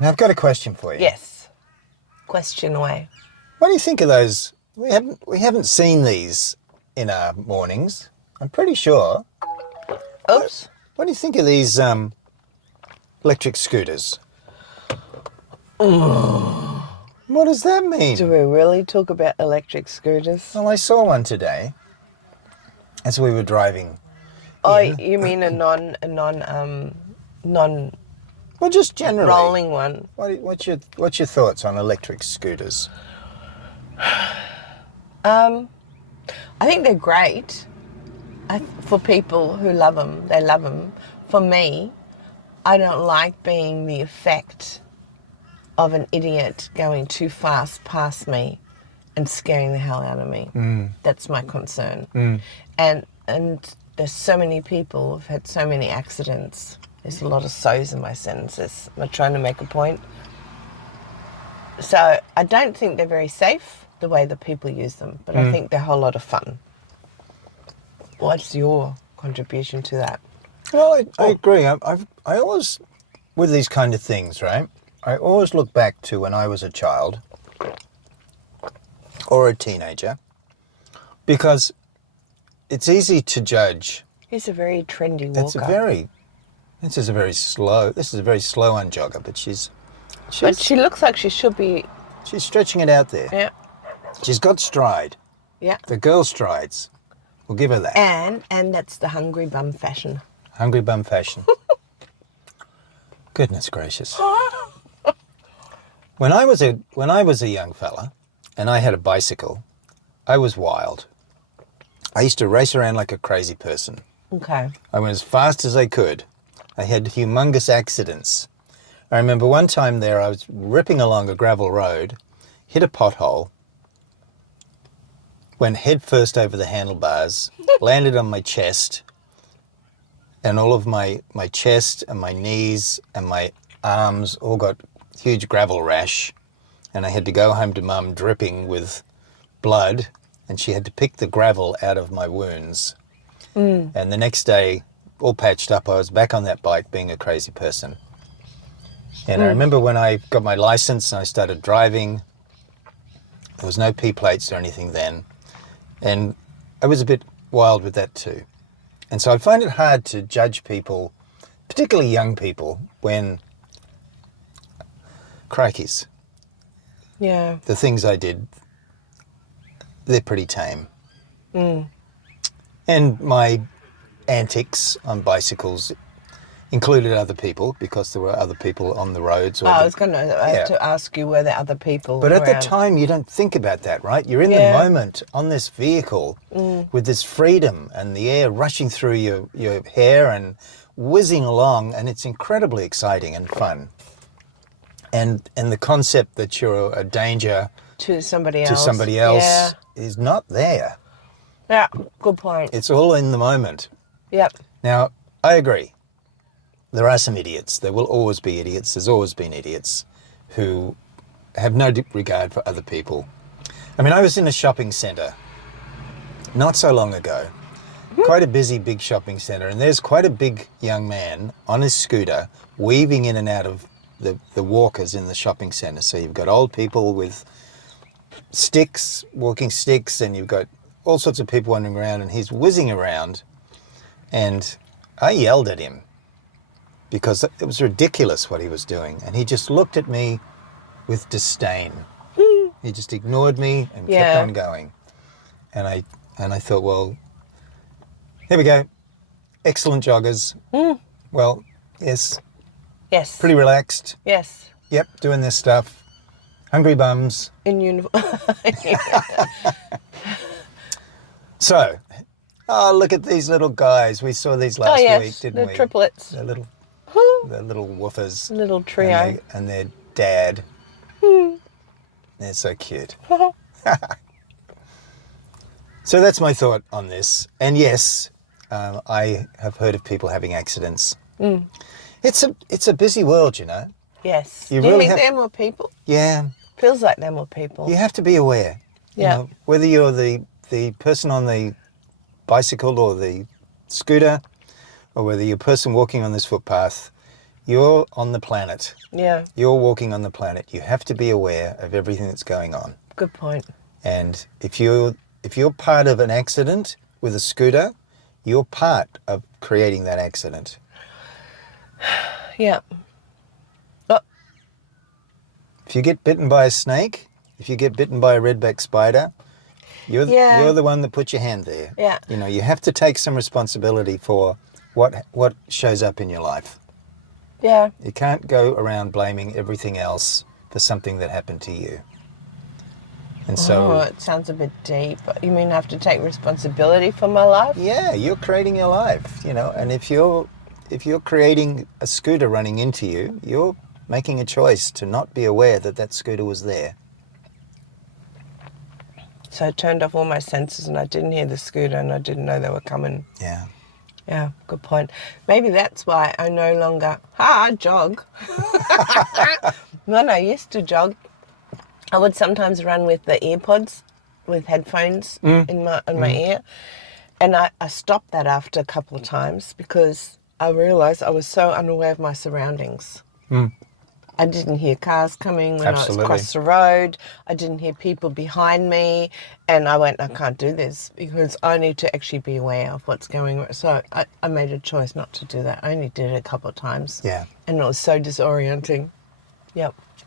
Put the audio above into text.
Now, I've got a question for you. Yes. Question away. What do you think of those? We haven't seen these in our mornings. I'm pretty sure. Oops. What do you think of these electric scooters? What does that mean? Do we really talk about electric scooters? Well, I saw one today as we were driving. Oh, in. you mean a non Well, just generally. rolling one? What's your thoughts on electric scooters? I think they're great. For people who love them, they love them. For me, I don't like being the effect of an idiot going too fast past me and scaring the hell out of me. That's my concern. And there's so many people who've had so many accidents. There's a lot of so's in my sentences. I'm trying to make a point. So I don't think they're very safe the way that people use them, but I think they're a whole lot of fun. What's your contribution to that? Well, I agree. I always, with these kind of things, right? I always look back to when I was a child or a teenager, because it's easy to judge. He's a very trendy walker. This is a very slow one, jogger, but But she looks like she should be. She's stretching it out there. Yeah. She's got stride. Yeah. The girl strides. We'll give her that. And that's the hungry bum fashion. Hungry bum fashion. Goodness gracious. When I was a young fella and I had a bicycle, I was wild. I used to race around like a crazy person. Okay. I went as fast as I could. I had humongous accidents. I remember one time there I was ripping along a gravel road, hit a pothole, went head first over the handlebars, landed on my chest, and all of my chest and my knees and my arms all got huge gravel rash, and I had to go home to Mum dripping with blood, and she had to pick the gravel out of my wounds. And the next day, all patched up, I was back on that bike being a crazy person. And I remember when I got my license and I started driving, there was no P plates or anything then, and I was a bit wild with that too. And so I find it hard to judge people, particularly young people, when, crikeys, Yeah. the things I did, they're pretty tame. And my antics on bicycles included other people, because there were other people on the roads. I was going to ask you, were there other people But at the around? time, you don't think about that, right? You're in the moment on this vehicle with this freedom and the air rushing through your hair and whizzing along, and it's incredibly exciting and fun. And the concept that you're a danger to somebody else, is not there. Yeah, good point. It's all in the moment. Yep. Now, I agree. There are some idiots. There will always be idiots. There's always been idiots who have no regard for other people. I mean, I was in a shopping centre not so long ago, quite a busy, big shopping centre, and there's quite a big young man on his scooter weaving in and out of the walkers in the shopping centre. So you've got old people with sticks, walking sticks, and you've got all sorts of people wandering around, and he's whizzing around, and I yelled at him, because it was ridiculous what he was doing. And he just looked at me with disdain. He just ignored me and kept on going. And I thought, well, here we go. Excellent joggers. Well, yes. Yes. Pretty relaxed. Yes. Yep, doing this stuff. Hungry bums. In uniform. So, look at these little guys. We saw these last week, didn't we? The triplets. The little woofers. Little trio. And their dad. They're so cute. So that's my thought on this. And yes, I have heard of people having accidents. It's a busy world, you know. Yes. You Do you really think have- there are more people? Yeah. Feels like there are more people. You have to be aware. Yeah. You know, whether you're the person on the bicycle or the scooter, or whether you're a person walking on this footpath, You're on the planet. Yeah, You're walking on the planet. You have to be aware of everything that's going on. good point. And if you're part of an accident with a scooter, you're part of creating that accident. Yeah. Oh, If you get bitten by a snake, if you get bitten by a redback spider, you're the one that put your hand there. Yeah. You know, you have to take some responsibility for what shows up in your life. yeah. You can't go around blaming everything else for something that happened to you. And so, Oh, it sounds a bit deep. You mean I have to take responsibility for my life? yeah, you're creating your life, you know, and if you're creating a scooter running into you, you're making a choice to not be aware that that scooter was there. So I turned off all my senses and I didn't hear the scooter and I didn't know they were coming. Yeah. Yeah, good point. Maybe that's why I no longer jog. When I used to jog, I would sometimes run with the earpods, with headphones in my ear, and I stopped that after a couple of times because I realised I was so unaware of my surroundings. I didn't hear cars coming when I was Absolutely. across the road. I didn't hear people behind me. And I went, I can't do this because I need to actually be aware of what's going on. So I made a choice not to do that. I only did it a couple of times. Yeah. And it was so disorienting. Yep.